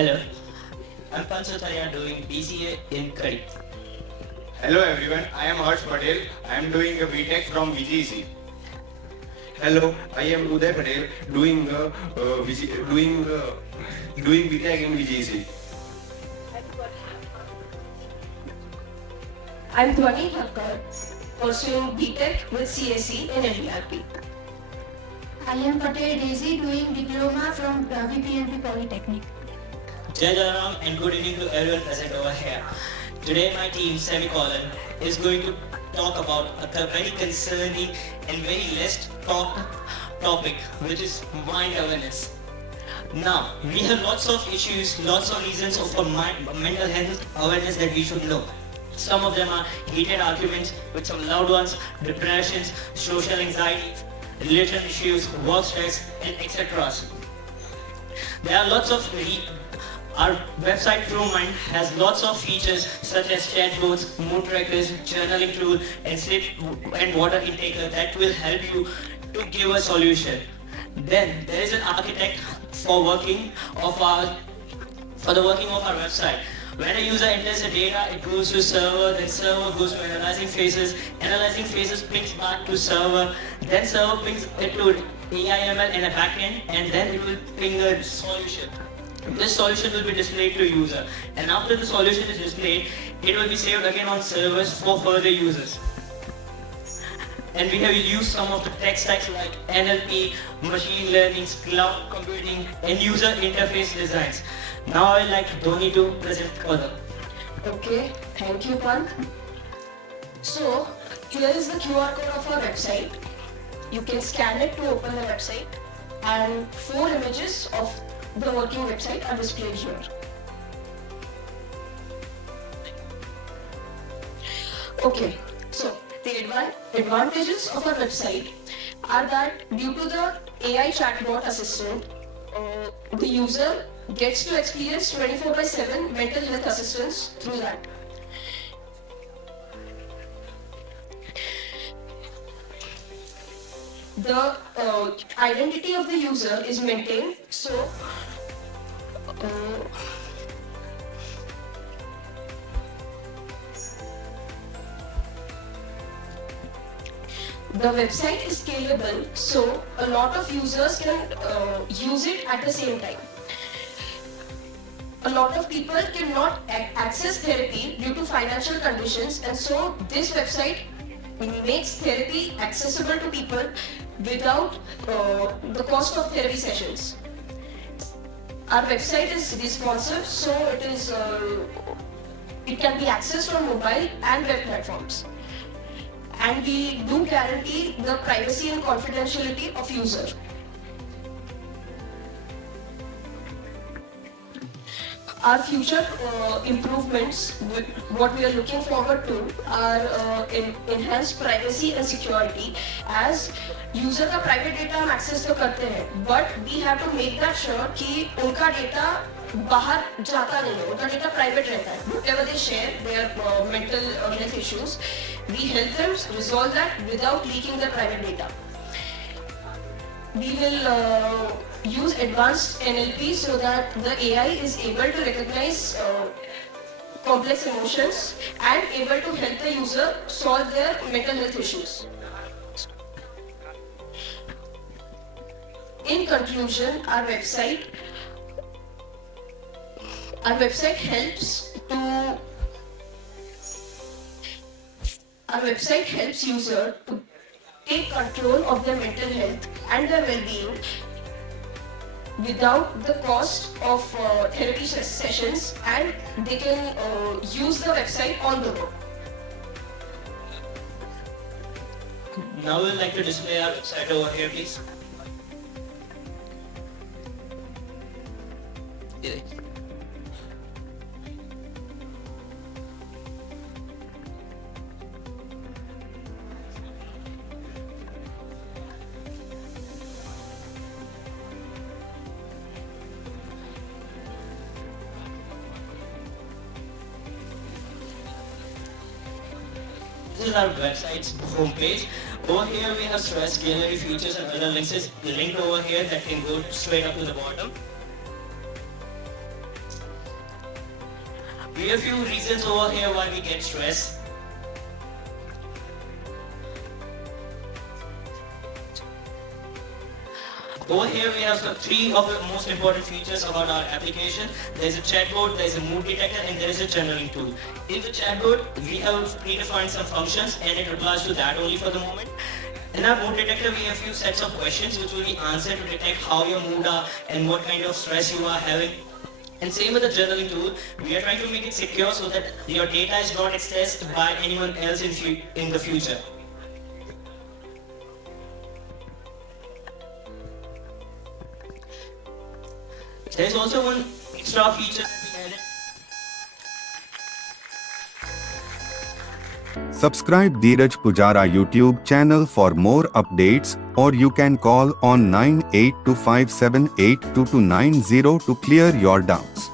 Hello, I'm Pansotaya doing BCA in Kadi. Hello everyone, I am Harsh Patel. I am doing a BTech from VGC. Hello, I am Uday Patel doing BTech in VGC. I'm Dhwani Thakkar, pursuing BTech with CSE in NDRP. I am Patel Daisy doing diploma from VPNP Polytechnic. Jai Jalaram and good evening to everyone present over here. Today my team, Semicolon, is going to talk about a very concerning and very less talked topic, which is mind awareness. Now, we have lots of issues, lots of reasons for mental health awareness that we should know. Some of them are heated arguments with some loved ones, depressions, social anxiety, relation issues, work stress, and etc. There are lots of our website TrueMind has lots of features such as chatbots, mood trackers, journaling tool, and sleep and water intaker that will help you to give a solution. Then there is an architect for the working of our website. When a user enters the data, it goes to server, then server goes to analyzing phases pings back to server, then server pings it to AIML in a backend, and then it will ping a solution. This solution will be displayed to user, and after the solution is displayed, it will be saved again on servers for further users. And we have used some of the tech stacks like NLP, machine learning, cloud computing, and user interface designs. Now I'd like Dhoni to present further. Okay, thank you, Pant. So, here is the QR code of our website. You can scan it to open the website, and 4 images of the working website are displayed here. Okay, so the advantages of our website are that due to the AI chatbot assistant, the user gets to experience 24/7 mental health assistance through that. The identity of the user is maintained, so the website is scalable, so a lot of users can use it at the same time. A lot of people cannot access therapy due to financial conditions, and so this website makes therapy accessible to people without the cost of therapy sessions. Our website is responsive, so it can be accessed on mobile and web platforms. And we do guarantee the privacy and confidentiality of user. Our future improvements, what we are looking forward to, are enhanced privacy and security. As user का private data हम access तो करते हैं, but we have to make that sure कि उनका data बाहर जाता नहीं है, उनका data private रहता है. Whatever they share, their mental health issues, we help them resolve that without leaking their private data. We will use advanced NLP so that the AI is able to recognize complex emotions and able to help the user solve their mental health issues. In conclusion, our website helps user to take control of their mental health and their well-being without the cost of therapy sessions, and they can use the website on the go. Now we'd like to display our website over here, please. Yeah. This is our website's homepage. Over here we have stress, gallery, features and other links linked over here that can go straight up to the bottom. We have few reasons over here why we get stressed. Over here we have three of the most important features about our application. There is a chatbot, there is a mood detector, and there is a journaling tool. In the chatbot, we have predefined some functions and it replies to that only for the moment. In our mood detector, we have few sets of questions which will be answered to detect how your mood are and what kind of stress you are having. And same with the journaling tool, we are trying to make it secure so that your data is not accessed by anyone else in the future. There is also one extra feature that we added. Subscribe Dhiraj Poojara YouTube channel for more updates, or you can call on 9825782290 to clear your doubts.